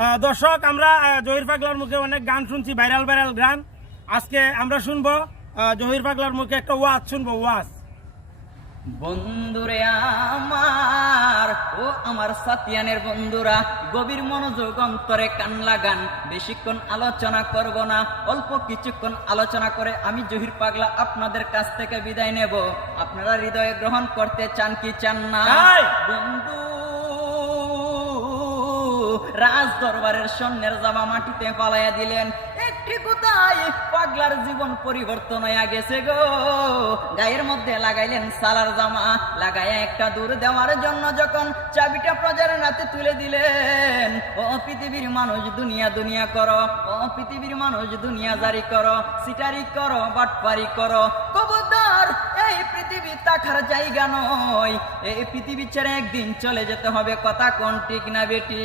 দর্শক আমরা জহির পাগলার মুখে অনেক গান শুনছি, ভাইরাল ভাইরাল গান। আজকে আমরা শুনবো জহির পাগলার মুখে একটা ওয়াজ শুনবো। ওয়াজ বন্ধুরে ও আমার সাতিয়ানের বন্ধুরা, গভীর মনোযোগ অন্তরে কান লাগান। বেশিক্ষণ আলোচনা করব না, অল্প কিছুক্ষণ আলোচনা করে আমি জহির পাগলা আপনাদের কাছ থেকে বিদায় নেব। আপনারা হৃদয়ে গ্রহণ করতে চান কি চান না? বন্ধু, রাজ দরবারের স্বর্ণের জামা মাটিতে পালাইয়া দিলেন। একটি কোথায় পাগলার জীবন পরিবর্তন হইয়া গেছে গো। গায়ের মধ্যে লাগাইলেন সালার জামা, লাগাইয়া একটা দূর দেওয়ার জন্য যখন চাবিটা প্রজার হাতে তুলে দিলেন, ও পৃথিবীর মানুষ দুনিয়া দুনিয়া করো, ও পৃথিবীর মানুষ দুনিয়া জারি করো, সিটারি করো, বাটপারি করো, খবরদার এই পৃথিবী থাকার জায়গা নয়। এই পৃথিবী ছেড়ে একদিন চলে যেতে হবে। কথা কোন ঠিক না বেটি?